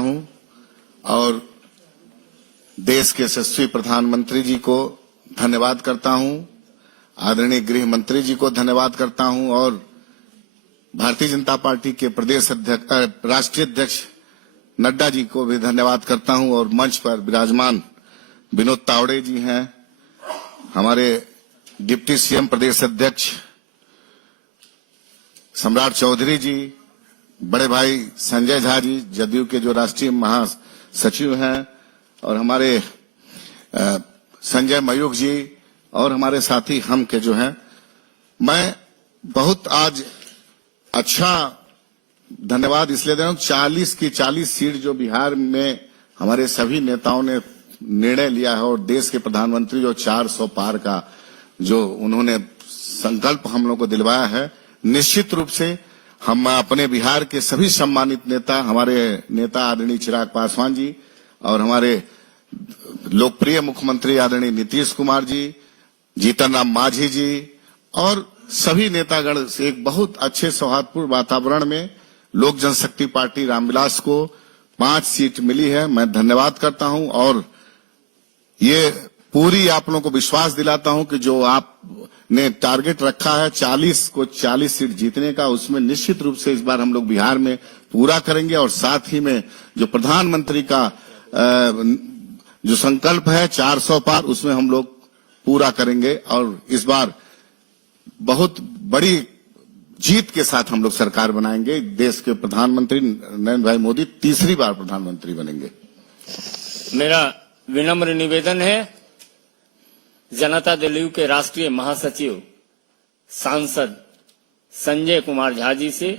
हूं और देश के यशस्वी प्रधानमंत्री जी को धन्यवाद करता हूं, आदरणीय गृह मंत्री जी को धन्यवाद करता हूं और भारतीय जनता पार्टी के प्रदेश अध्यक्ष राष्ट्रीय अध्यक्ष नड्डा जी को भी धन्यवाद करता हूं और मंच पर विराजमान विनोद तावड़े जी हैं, हमारे डिप्टी सीएम प्रदेश अध्यक्ष सम्राट चौधरी जी, बड़े भाई संजय झा जी जदयू के जो राष्ट्रीय महासचिव हैं और हमारे संजय मयूख जी और हमारे साथी हम के जो हैं, मैं बहुत आज अच्छा धन्यवाद इसलिए दे रहा हूं। 40 की 40 सीट जो बिहार में हमारे सभी नेताओं ने निर्णय लिया है और देश के प्रधानमंत्री जो 400 पार का जो उन्होंने संकल्प हम लोग को दिलवाया है, निश्चित रूप से हम अपने बिहार के सभी सम्मानित नेता, हमारे नेता आदरणीय चिराग पासवान जी और हमारे लोकप्रिय मुख्यमंत्री आदरणीय नीतीश कुमार जी, जीतन राम मांझी जी और सभी नेतागण से एक बहुत अच्छे सौहार्दपूर्ण वातावरण में लोक जनशक्ति पार्टी रामविलास को 5 सीट मिली है। मैं धन्यवाद करता हूं और ये पूरी आप लोगों को विश्वास दिलाता हूं कि जो आपने टारगेट रखा है 40 को 40 सीट जीतने का, उसमें निश्चित रूप से इस बार हम लोग बिहार में पूरा करेंगे और साथ ही में जो प्रधानमंत्री का जो संकल्प है 400 पार, उसमें हम लोग पूरा करेंगे और इस बार बहुत बड़ी जीत के साथ हम लोग सरकार बनाएंगे। देश के प्रधानमंत्री नरेंद्र भाई मोदी तीसरी बार प्रधानमंत्री बनेंगे। मेरा विनम्र निवेदन है जनता दल यू के राष्ट्रीय महासचिव सांसद संजय कुमार झा जी से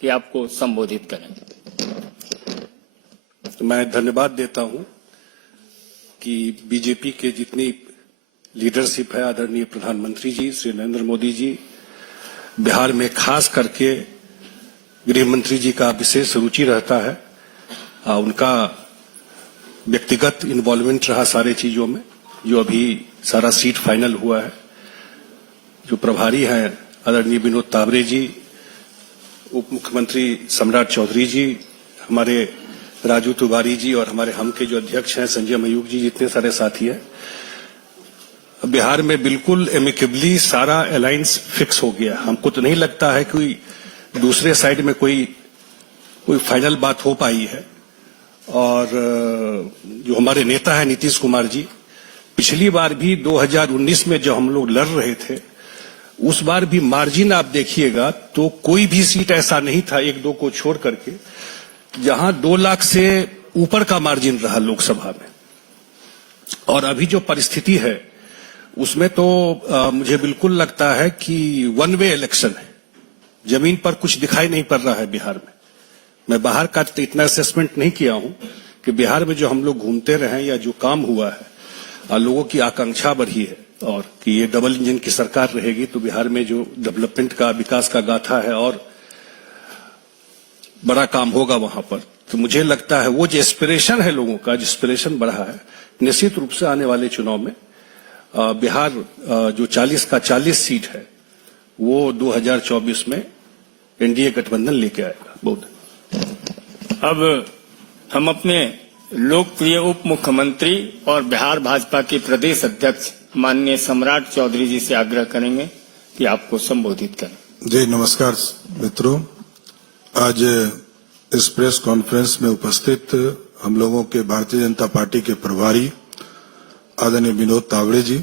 कि आपको संबोधित करें। मैं धन्यवाद देता हूं कि बीजेपी के जितनी लीडरशिप है, आदरणीय प्रधानमंत्री जी श्री नरेंद्र मोदी जी, बिहार में खास करके गृह मंत्री जी का विशेष रुचि रहता है। उनका व्यक्तिगत इन्वॉल्वमेंट रहा सारे चीजों में, जो अभी सारा सीट फाइनल हुआ है। जो प्रभारी हैं आदरणीय विनोद तावड़े जी, उप मुख्यमंत्री सम्राट चौधरी जी, हमारे राजू तिवारी जी और हमारे हम के जो अध्यक्ष हैं संजय मयूख जी, जितने सारे साथी हैं, बिहार में बिल्कुल एमिकेबली सारा अलायंस फिक्स हो गया। हमको तो नहीं लगता है कि दूसरे साइड में कोई फाइनल बात हो पाई है। और जो हमारे नेता है नीतीश कुमार जी, पिछली बार भी 2019 में जो हम लोग लड़ रहे थे, उस बार भी मार्जिन आप देखिएगा तो कोई भी सीट ऐसा नहीं था, 1-2 को छोड़ करके, जहां 2 लाख से ऊपर का मार्जिन रहा लोकसभा में। और अभी जो परिस्थिति है उसमें तो मुझे बिल्कुल लगता है कि वन वे इलेक्शन है। जमीन पर कुछ दिखाई नहीं पड़ रहा है बिहार में। मैं बाहर का तो इतना असेसमेंट नहीं किया हूं कि बिहार में जो हम लोग घूमते रहे या जो काम हुआ है, लोगों की आकांक्षा बढ़ी है और कि ये डबल इंजन की सरकार रहेगी तो बिहार में जो डेवलपमेंट का, विकास का गाथा है और बड़ा काम होगा वहां पर। तो मुझे लगता है वो जो एस्पिरेशन है लोगों का, जो एस्पिरेशन बढ़ा है, निश्चित रूप से आने वाले चुनाव में बिहार जो 40 का 40 सीट है वो 2024 में एनडीए गठबंधन लेके आएगा। बहुत। अब हम अपने लोकप्रिय उप मुख्यमंत्री और बिहार भाजपा के प्रदेश अध्यक्ष माननीय सम्राट चौधरी जी से आग्रह करेंगे कि आपको संबोधित करें। जी नमस्कार मित्रों, आज इस प्रेस कॉन्फ्रेंस में उपस्थित हम लोगों के भारतीय जनता पार्टी के प्रभारी आदरणीय विनोद तावड़े जी,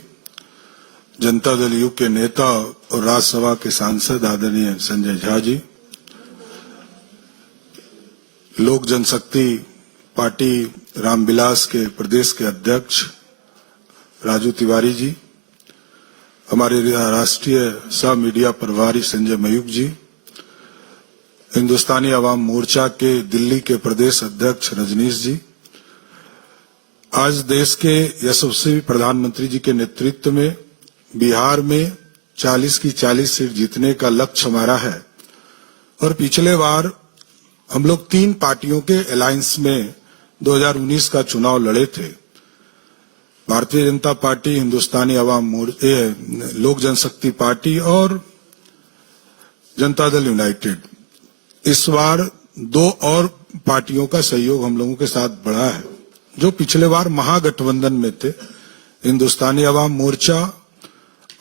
जनता दल यू के नेता और राज्यसभा के सांसद आदरणीय संजय झा जी, लोक जनशक्ति पार्टी रामविलास के प्रदेश के अध्यक्ष राजू तिवारी जी, हमारे राष्ट्रीय सह मीडिया प्रभारी संजय मयूख जी, हिंदुस्तानी अवाम मोर्चा के दिल्ली के प्रदेश अध्यक्ष रजनीश जी, आज देश के यशस्वी प्रधानमंत्री जी के नेतृत्व में बिहार में 40 की 40 सीट जीतने का लक्ष्य हमारा है। और पिछले बार हम लोग 3 पार्टियों के अलायंस में 2019 का चुनाव लड़े थे। भारतीय जनता पार्टी, हिंदुस्तानी अवाम मोर्चा, लोक जनशक्ति पार्टी और जनता दल यूनाइटेड। इस बार 2 और पार्टियों का सहयोग हम लोगों के साथ बढ़ा है। जो पिछले बार महागठबंधन में थे, हिंदुस्तानी अवाम मोर्चा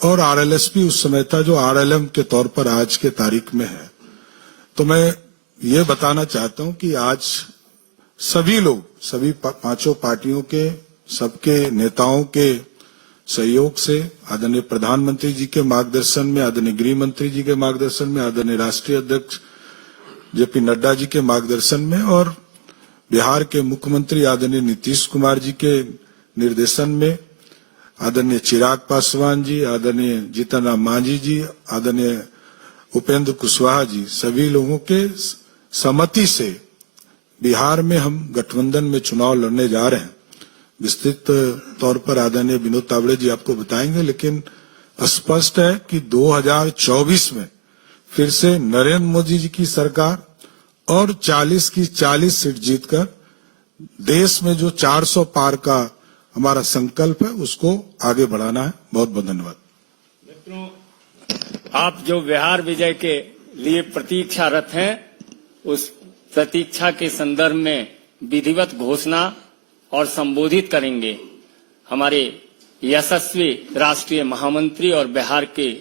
और आरएलएसपी उस समय था, जो आरएलएम के तौर पर आज के तारीख में है। तो मैं ये बताना चाहता हूं कि आज सभी लोग, सभी पांचों पार्टियों के, सबके नेताओं के सहयोग से, आदरणीय प्रधानमंत्री जी के मार्गदर्शन में, आदरणीय गृह मंत्री जी के मार्गदर्शन में, आदरणीय राष्ट्रीय अध्यक्ष जेपी नड्डा जी के मार्गदर्शन में और बिहार के मुख्यमंत्री आदरणीय नीतीश कुमार जी के निर्देशन में, आदरणीय चिराग पासवान जी, आदरणीय जीतन राम मांझी जी, आदरणीय उपेंद्र कुशवाहा जी, सभी लोगों के सहमति से बिहार में हम गठबंधन में चुनाव लड़ने जा रहे हैं। विस्तृत तौर पर आदरणीय विनोद तावड़े जी आपको बताएंगे, लेकिन स्पष्ट है कि 2024 में फिर से नरेंद्र मोदी जी की सरकार और 40 की 40 सीट जीतकर देश में जो 400 पार का हमारा संकल्प है उसको आगे बढ़ाना है। बहुत बहुत धन्यवाद। मित्रों, आप जो बिहार विजय के लिए प्रतीक्षारत हैं, उस प्रतीक्षा के संदर्भ में विधिवत घोषणा और संबोधित करेंगे हमारे यशस्वी राष्ट्रीय महामंत्री और बिहार के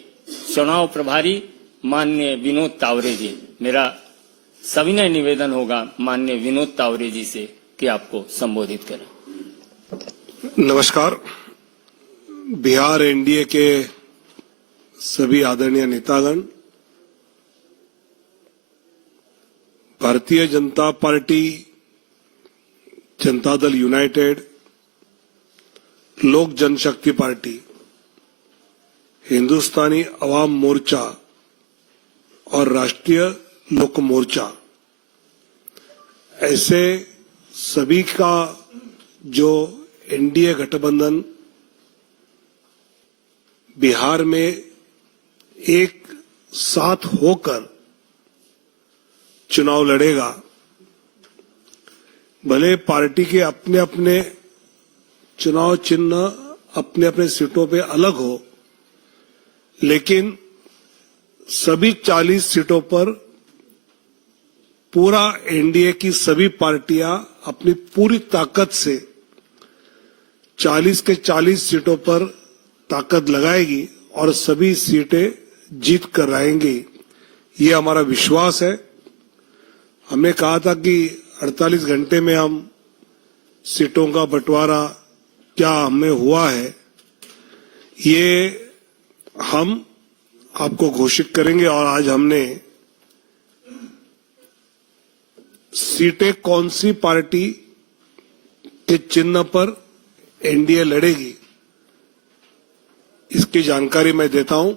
चुनाव प्रभारी माननीय विनोद तावड़े जी। मेरा सविनय निवेदन होगा माननीय विनोद तावड़े जी से कि आपको संबोधित करें। नमस्कार। बिहार एनडीए के सभी आदरणीय नेतागण, भारतीय जनता पार्टी, जनता दल यूनाइटेड, लोक जनशक्ति पार्टी, हिंदुस्तानी अवाम मोर्चा और राष्ट्रीय लोक मोर्चा, ऐसे सभी का जो एनडीए गठबंधन बिहार में एक साथ होकर चुनाव लड़ेगा। भले पार्टी के अपने अपने चुनाव चिन्ह अपने अपने सीटों पे अलग हो, लेकिन सभी 40 सीटों पर पूरा एनडीए की सभी पार्टियां अपनी पूरी ताकत से 40 के 40 सीटों पर ताकत लगाएगी और सभी सीटें जीत कर आएंगी। ये हमारा विश्वास है। हमने कहा था कि 48 घंटे में हम सीटों का बंटवारा क्या हमें हुआ है, ये हम आपको घोषित करेंगे। और आज हमने सीटें कौन सी पार्टी के चिन्ह पर एनडीए लड़ेगी इसकी जानकारी मैं देता हूं।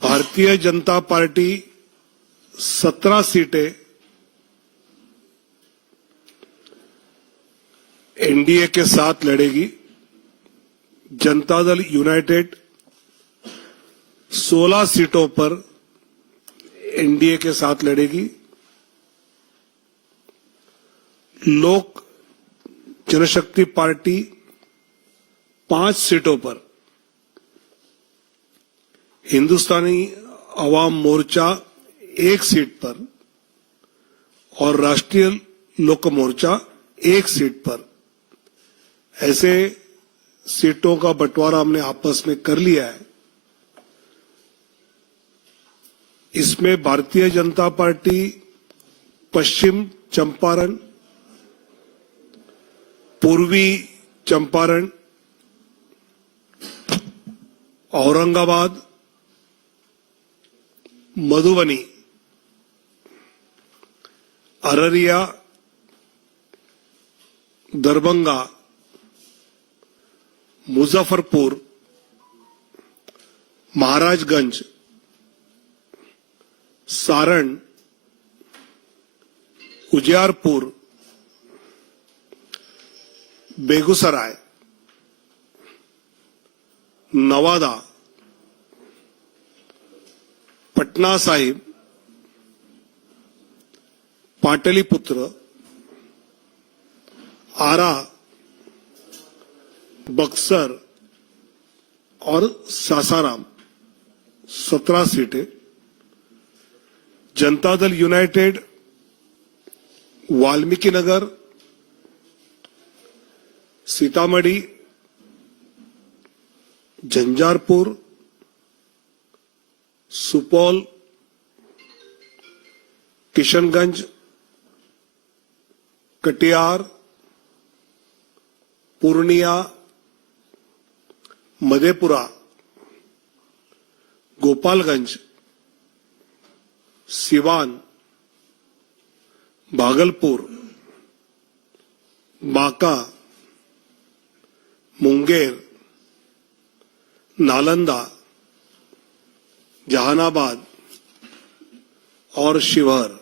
भारतीय जनता पार्टी 17 सीटें एनडीए के साथ लड़ेगी। जनता दल यूनाइटेड 16 सीटों पर एनडीए के साथ लड़ेगी। लोक जनशक्ति पार्टी 5 सीटों पर, हिंदुस्तानी अवाम मोर्चा 1 सीट पर और राष्ट्रीय लोक मोर्चा 1 सीट पर, ऐसे सीटों का बंटवारा हमने आपस में कर लिया है। इसमें भारतीय जनता पार्टी पश्चिम चंपारण, पूर्वी चंपारण, औरंगाबाद, मधुबनी, अररिया, दरभंगा, मुजफ्फरपुर, महाराजगंज, सारण, उजियारपुर, बेगूसराय, नवादा, पटना साहिब, पाटलिपुत्र, आरा, बक्सर और सासाराम 17 सीटें। जनता दल यूनाइटेड वाल्मीकि नगर, सीतामढ़ी, झंझारपुर, सुपौल, किशनगंज, कटिहार, पूर्णिया, मधेपुरा, गोपालगंज, सिवान, भागलपुर, बांका, मुंगेर, नालंदा, जहानाबाद और शिवहर।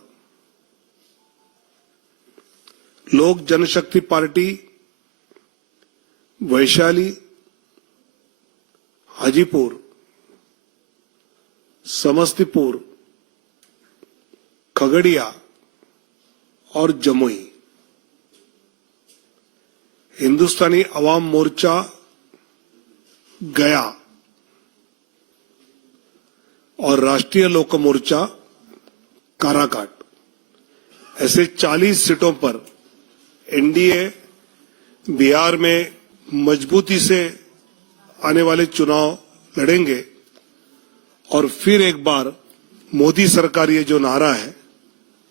लोक जनशक्ति पार्टी वैशाली, हाजीपुर, समस्तीपुर, खगड़िया और जमुई। हिंदुस्तानी अवाम मोर्चा गया और राष्ट्रीय लोक मोर्चा काराकाट, ऐसे 40 सीटों पर एनडीए बिहार में मजबूती से आने वाले चुनाव लड़ेंगे और फिर एक बार मोदी सरकार ये जो नारा है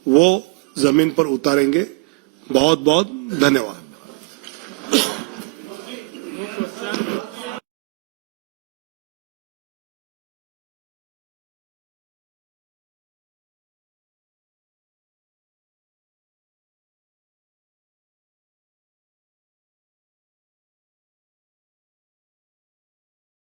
वो जमीन पर उतारेंगे। बहुत बहुत धन्यवाद।